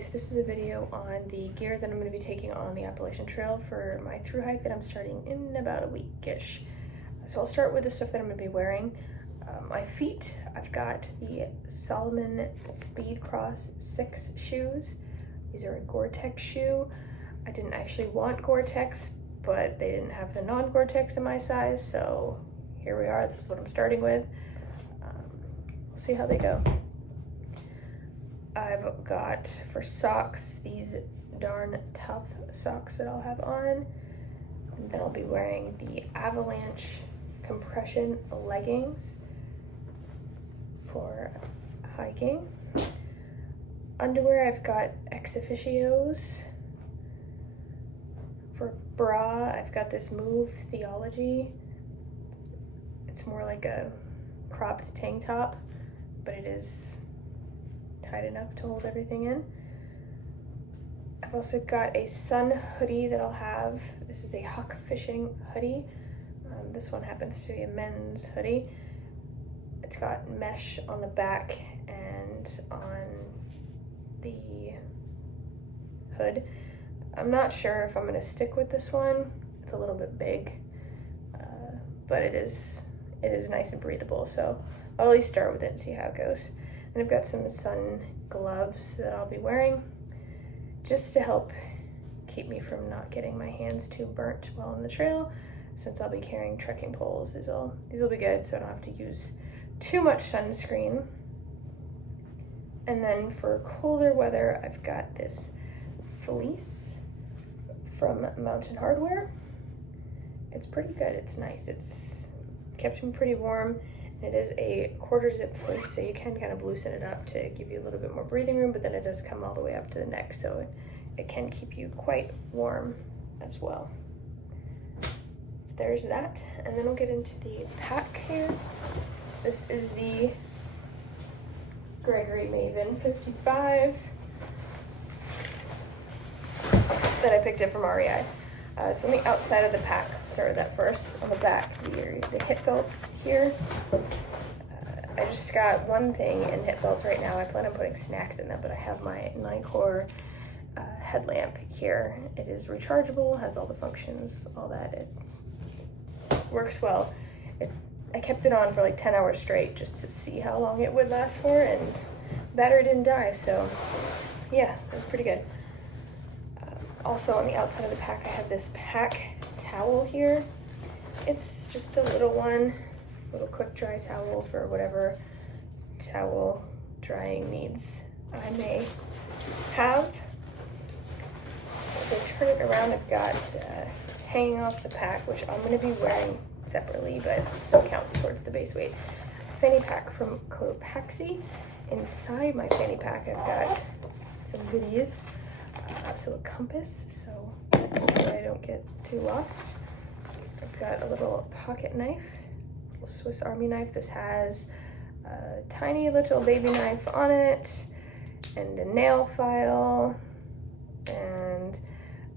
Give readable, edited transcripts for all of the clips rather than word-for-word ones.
guys, this is a video on the gear that I'm going to be taking on the Appalachian Trail for my thru hike that I'm starting in about a week-ish. So I'll start with the stuff that I'm going to be wearing. My feet, I've got the Salomon Speed Cross 6 shoes. These are a Gore-Tex shoe. I didn't actually want Gore-Tex, but they didn't have the non-Gore-Tex in my size, so here we are. This is what I'm starting with. We'll see how they go. I've got, for socks, these darn tough socks that I'll have on. And then I'll be wearing the Avalanche compression leggings for hiking. Underwear, I've got Ex Officios. For bra, I've got this Move Theology. It's more like a cropped tank top, but it is tight enough to hold everything in. I've also got a sun hoodie that I'll have. This is a Huck Fishing hoodie. This one happens to be a men's hoodie. It's got mesh on the back and on the hood. I'm not sure if I'm going to stick with this one. It's a little bit big, but it is nice and breathable, so I'll at least start with it and see how it goes. And I've got some sun gloves that I'll be wearing just to help keep me from not getting my hands too burnt while on the trail, since I'll be carrying trekking poles. These will be good, so I don't have to use too much sunscreen. And then for colder weather, I've got this fleece from Mountain Hardwear. It's pretty good, it's nice. It's kept me pretty warm. It is a quarter zip fleece, so you can kind of loosen it up to give you a little bit more breathing room, but then it does come all the way up to the neck, so it can keep you quite warm as well. So there's that, and then we'll get into the pack here. This is the Gregory Maven 55 that I picked up from REI. So on the outside of the pack, start with that first. On the back, the hip belts here. I just got one thing in hip belts right now. I plan on putting snacks in them, but I have my Nycor headlamp here. It is rechargeable, has all the functions, all that. It works well. I kept it on for like 10 hours straight just to see how long it would last for, and the battery didn't die, so yeah, it was pretty good. Also on the outside of the pack, I have this pack towel here. It's just a little one, little quick dry towel for whatever towel drying needs I may have. As I turn it around, I've got hanging off the pack, which I'm going to be wearing separately, but it still counts towards the base weight. Fanny pack from Cotopaxi. Inside my fanny pack, I've got some goodies. So a compass, so that I don't get too lost. I've got a little pocket knife, a little Swiss Army knife. This has a tiny little baby knife on it, and a nail file, and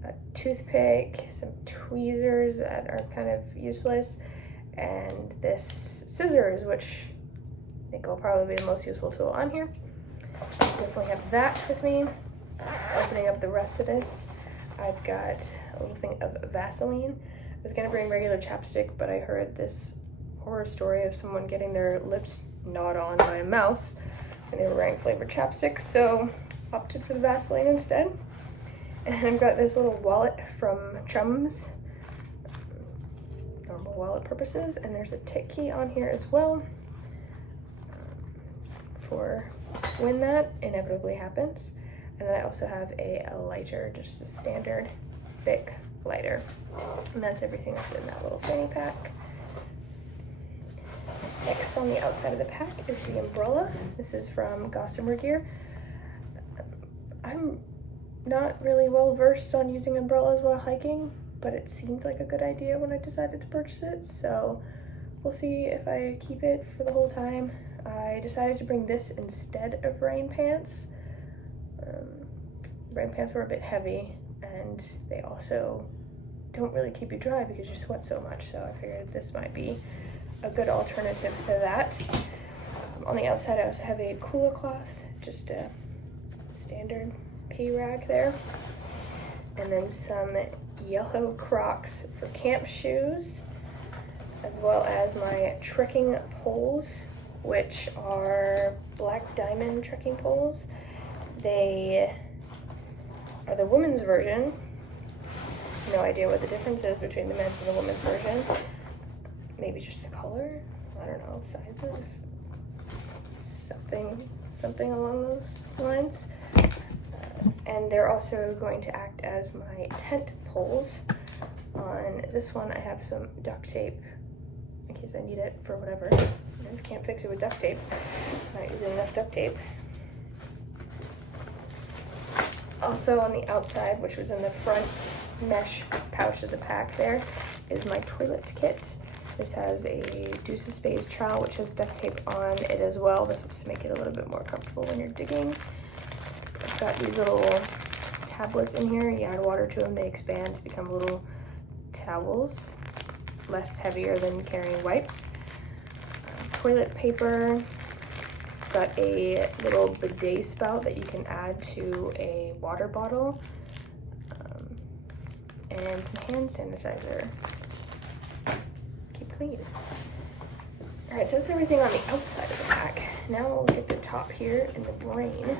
a toothpick, some tweezers that are kind of useless, and this scissors, which I think will probably be the most useful tool on here. I definitely have that with me. Opening up the rest of this, I've got a little thing of Vaseline. I was gonna bring regular chapstick, but I heard this horror story of someone getting their lips gnawed on by a mouse, and they were wearing flavored chapstick, so opted for the Vaseline instead. And I've got this little wallet from Chums, normal wallet purposes, and there's a tick key on here as well, for when that inevitably happens. And then I also have a lighter, just a standard Bic lighter. And that's everything that's in that little fanny pack. Next on the outside of the pack is the umbrella. This is from Gossamer Gear. I'm not really well versed on using umbrellas while hiking, but it seemed like a good idea when I decided to purchase it, so we'll see if I keep it for the whole time. I decided to bring this instead of rain pants. Rain pants were a bit heavy, and they also don't really keep you dry because you sweat so much, so I figured this might be a good alternative to that. On the outside, I also have a cooler cloth, just a standard pea rag there. And then some yellow Crocs for camp shoes, as well as my trekking poles, which are Black Diamond trekking poles. They are the women's version. No idea what the difference is between the men's and the women's version. Maybe just the color? I don't know, sizes? Something along those lines. And they're also going to act as my tent poles. On this one I have some duct tape in case I need it for whatever. I can't fix it with duct tape. I'm not using enough duct tape. Also on the outside, which was in the front mesh pouch of the pack there, is my toilet kit. This has a Deuce of Spades trowel which has duct tape on it as well. This is to make it a little bit more comfortable when you're digging. I've got these little tablets in here. You add water to them, they expand to become little towels, less heavier than carrying wipes. Toilet paper. Got a little bidet spout that you can add to a water bottle. And some hand sanitizer. Keep clean. Alright, so that's everything on the outside of the pack. Now we'll look at the top here in the brain.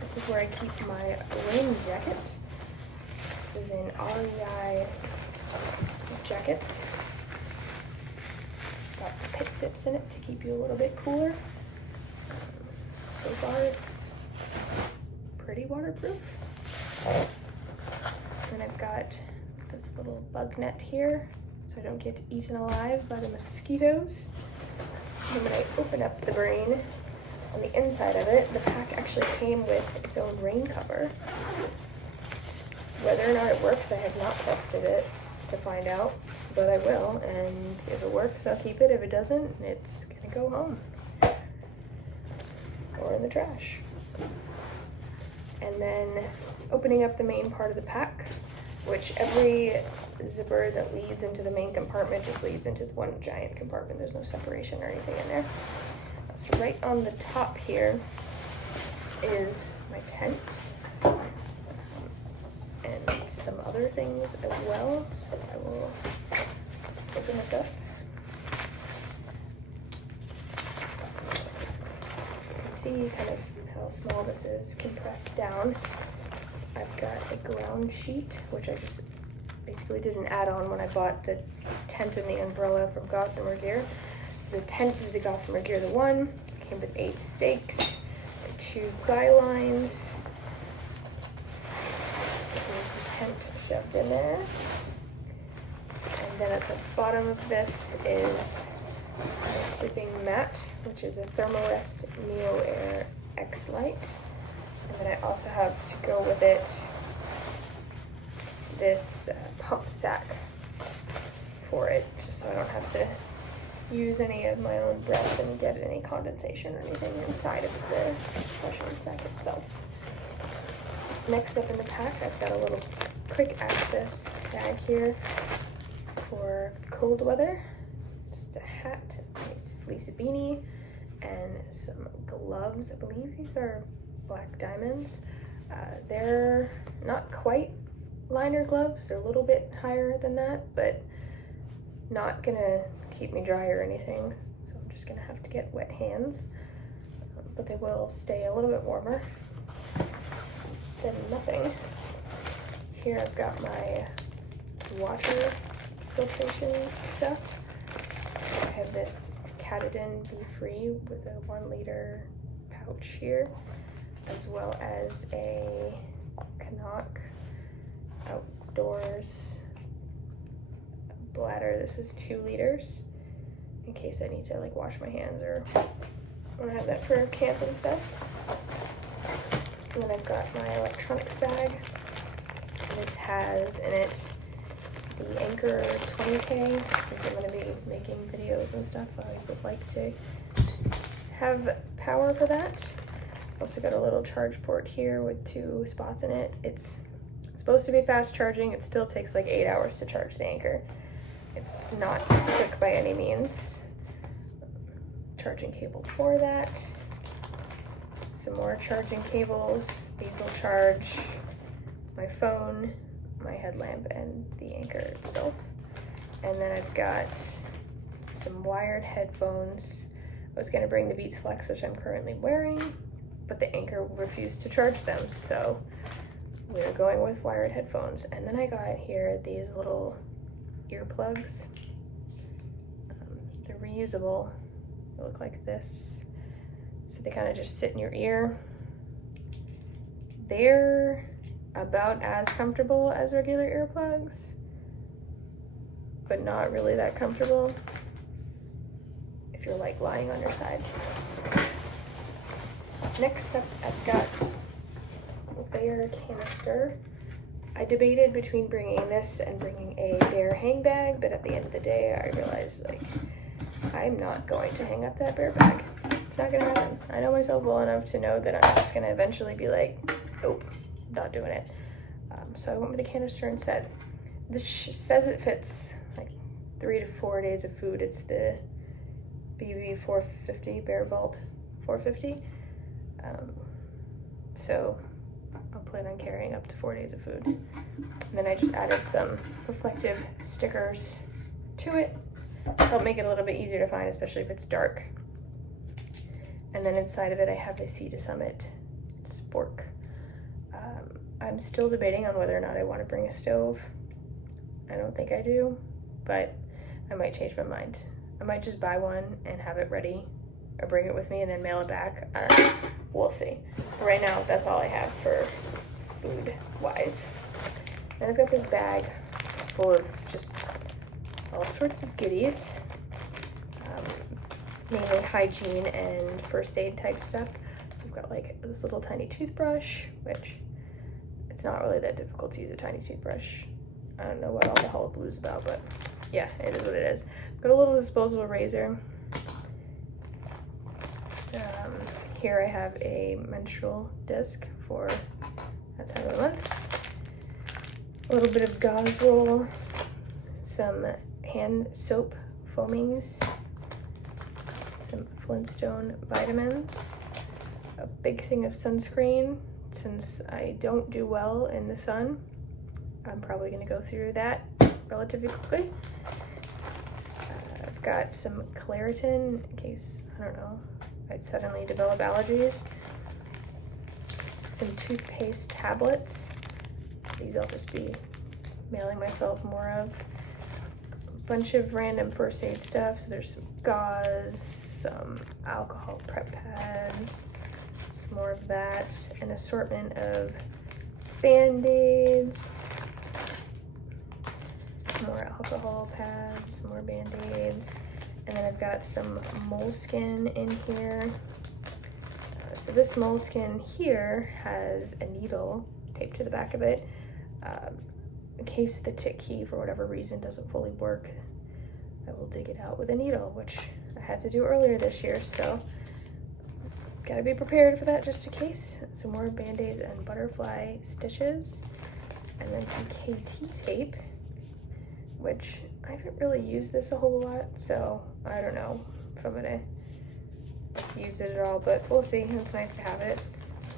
This is where I keep my rain jacket. This is an REI jacket. It's got pit zips in it to keep you a little bit cooler. So far it's pretty waterproof. Then I've got this little bug net here so I don't get eaten alive by the mosquitoes. And when I open up the brain, on the inside of it, the pack actually came with its own rain cover. Whether or not it works, I have not tested it to find out, but I will, and if it works, I'll keep it. If it doesn't, it's gonna go home. Or in the trash. And then opening up the main part of the pack, which every zipper that leads into the main compartment just leads into one giant compartment. There's no separation or anything in there. So right on the top here is my tent and some other things as well. So I will open this up. You can see kind of how small this is compressed down. I've got a ground sheet, which I just basically did an add-on when I bought the tent and the umbrella from Gossamer Gear. So the tent is the Gossamer Gear the one. It came with 8 stakes, 2 guy lines. There's the tent shoved in there. And then at the bottom of this is my sleeping mat, which is a Thermarest Neo Air X Lite. And then I also have to go with it this pump sack for it, just so I don't have to use any of my own breath and get any condensation or anything inside of the mushroom sack itself. Next up in the pack, I've got a little quick access bag here for cold weather. Just a hat, a nice fleece beanie, and some gloves. I believe these are Black Diamonds. They're not quite liner gloves. They're a little bit higher than that, but not gonna keep me dry or anything. So I'm just gonna have to get wet hands. But they will stay a little bit warmer than nothing. Here I've got my water filtration stuff. I have this Katadyn Be Free with a 1 liter pouch here, as well as a Canuck Outdoors bladder. This is 2 liters in case I need to like wash my hands or want to have that for camp and stuff. And then I've got my electronics bag. This has in it the Anchor 20K. Since I'm going to be making videos and stuff, I would like to have power for that. Also got a little charge port here with 2 spots in it. It's supposed to be fast charging. It still takes like 8 hours to charge the Anchor. It's not quick by any means. Charging cable for that. some more charging cables. These will charge my phone, my headlamp, and the anchor itself. And then I've got some wired headphones. I was gonna bring the Beats Flex, which I'm currently wearing, but the anchor refused to charge them, so we're going with wired headphones. And then I got here these little earplugs. They're reusable. They look like this. So they kind of just sit in your ear. They're about as comfortable as regular earplugs, but not really that comfortable if you're like lying on your side. Next up, I've got a Bear canister. I debated between bringing this and bringing a Bear hang bag, but at the end of the day, I realized like I'm not going to hang up that Bear bag. It's not gonna happen. I know myself well enough to know that I'm just gonna eventually be like, nope, not doing it. So I went with the canister instead. This says it fits like 3 to 4 days of food. It's the BB 450, Bear Vault 450. So I'll plan on carrying up to 4 days of food. And then I just added some reflective stickers to it. Help make it a little bit easier to find, especially if it's dark. And then inside of it, I have the Sea to Summit spork. I'm still debating on whether or not I want to bring a stove. I don't think I do, but I might change my mind. I might just buy one and have it ready, or bring it with me and then mail it back. I don't know. We'll see. But right now, that's all I have for food-wise. Then I've got this bag full of just all sorts of goodies, mainly hygiene and first aid type stuff. So I've got like this little tiny toothbrush, which it's not really that difficult to use a tiny toothbrush. I don't know what all the hullabaloo's about, but yeah, it is what it is. I've got a little disposable razor. Here I have a menstrual disc for that time of the month. A little bit of gauze roll, some hand soap foamings, some Flintstone vitamins, a big thing of sunscreen. Since I don't do well in the sun, I'm probably going to go through that relatively quickly. I've got some Claritin in case, I don't know, I'd suddenly develop allergies. Some toothpaste tablets. These I'll just be mailing myself more of. A bunch of random first aid stuff. So there's some gauze, some alcohol prep pads, some more of that, an assortment of Band-Aids, more alcohol pads, more Band-Aids, and then I've got some moleskin in here. So this moleskin here has a needle taped to the back of it. In case the tick key, for whatever reason, doesn't fully work, I will dig it out with a needle, which I had to do earlier this year, so gotta be prepared for that just in case. Some more Band-Aids and butterfly stitches, and then some KT tape, which I haven't really used this a whole lot, so I don't know if I'm gonna use it at all, but we'll see. It's nice to have it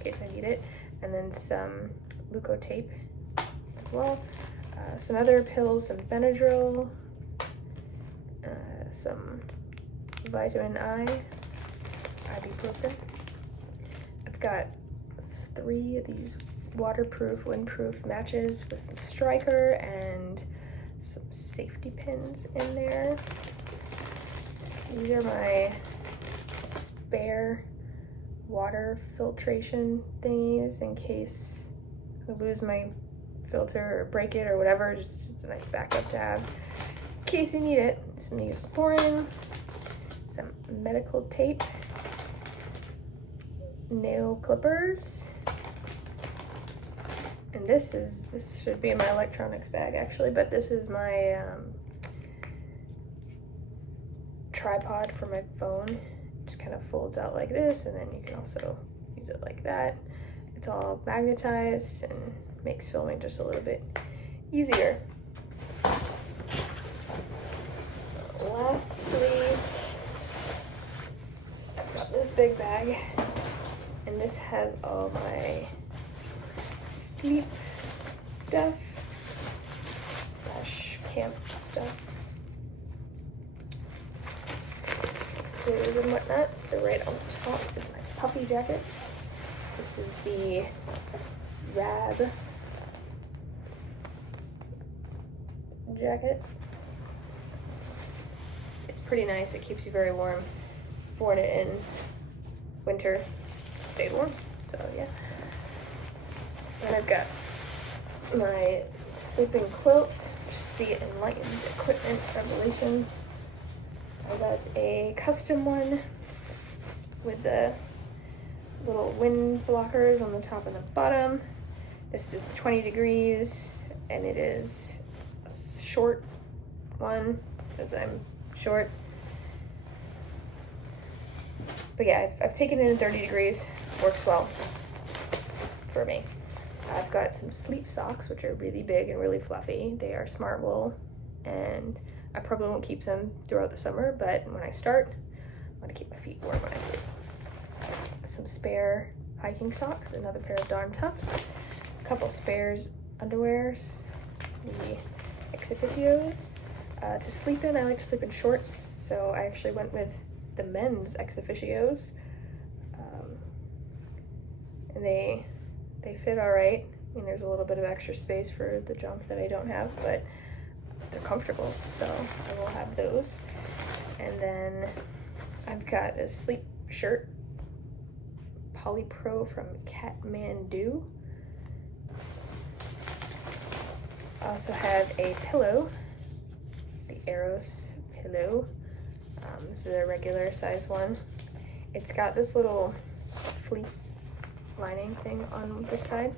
in case I need it. And then some Leuko tape as well. Some other pills, some Benadryl, some vitamin I, ibuprofen. I've got 3 of these waterproof, windproof matches with some striker and some safety pins in there. These are my spare water filtration thingies in case I lose my filter or break it or whatever. Just a nice backup to have in case you need it. Some Neosporin, some medical tape, nail clippers, and this should be in my electronics bag actually, but this is my tripod for my phone. It just kind of folds out like this, and then you can also use it like that. It's all magnetized and makes filming just a little bit easier. Lastly, I've got this big bag, And this has all my sleep stuff / camp stuff, clothes and whatnot. So right on top is my puffy jacket. This is the Rab jacket. It's pretty nice. It keeps you very warm. Worn it in winter, stayed warm. So yeah. Then I've got my sleeping quilt, which is the Enlightened Equipment Appalachian. That's a custom one with the little wind blockers on the top and the bottom. This is 20 degrees, and it is a short one, because I'm short. But yeah, I've taken it in 30 degrees, works well for me. I've got some sleep socks, which are really big and really fluffy. They are smart wool, and I probably won't keep them throughout the summer, but when I start, I'm gonna keep my feet warm when I sleep. Some spare hiking socks, another pair of Darn Toughs, a couple spares underwears, the ex officios. To sleep in, I like to sleep in shorts, so I actually went with the men's ex officios, and they fit all right. I mean, there's a little bit of extra space for the junk that I don't have, but they're comfortable, so I will have those. And then I've got a sleep shirt, Polypro from Kathmandu. I also have a pillow, the Eros pillow. This is a regular size one. It's got this little fleece lining thing on this side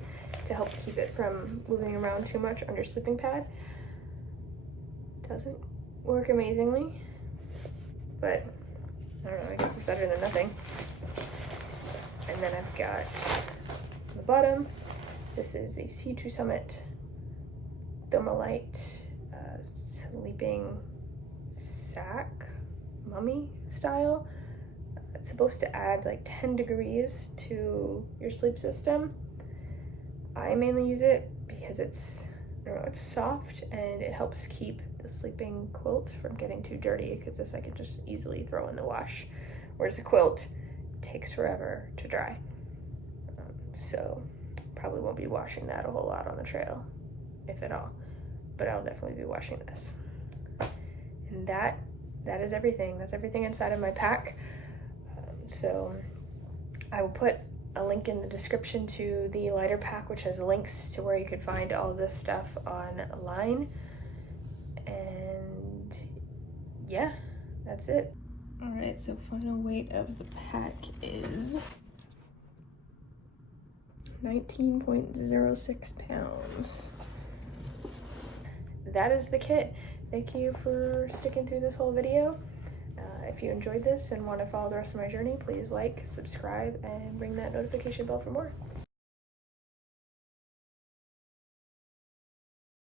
to help keep it from moving around too much on your sleeping pad. Doesn't work amazingly, but I don't know, I guess it's better than nothing. And then I've got on the bottom, this is the C2 Summit Thermalite sleeping sack, mummy style. It's supposed to add like 10 degrees to your sleep system. I mainly use it because it's, I don't know, it's soft and it helps keep the sleeping quilt from getting too dirty, because this I can just easily throw in the wash, whereas a quilt takes forever to dry. So probably won't be washing that a whole lot on the trail, if at all, but I'll definitely be washing this. And that is everything. That's everything inside of my pack. So I will put a link in the description to the lighter pack, which has links to where you can find all this stuff online. And yeah, that's it. All right, so final weight of the pack is 19.06 pounds. That is the kit. Thank you for sticking through this whole video. If you enjoyed this and want to follow the rest of my journey, please like, subscribe, and ring that notification bell for more.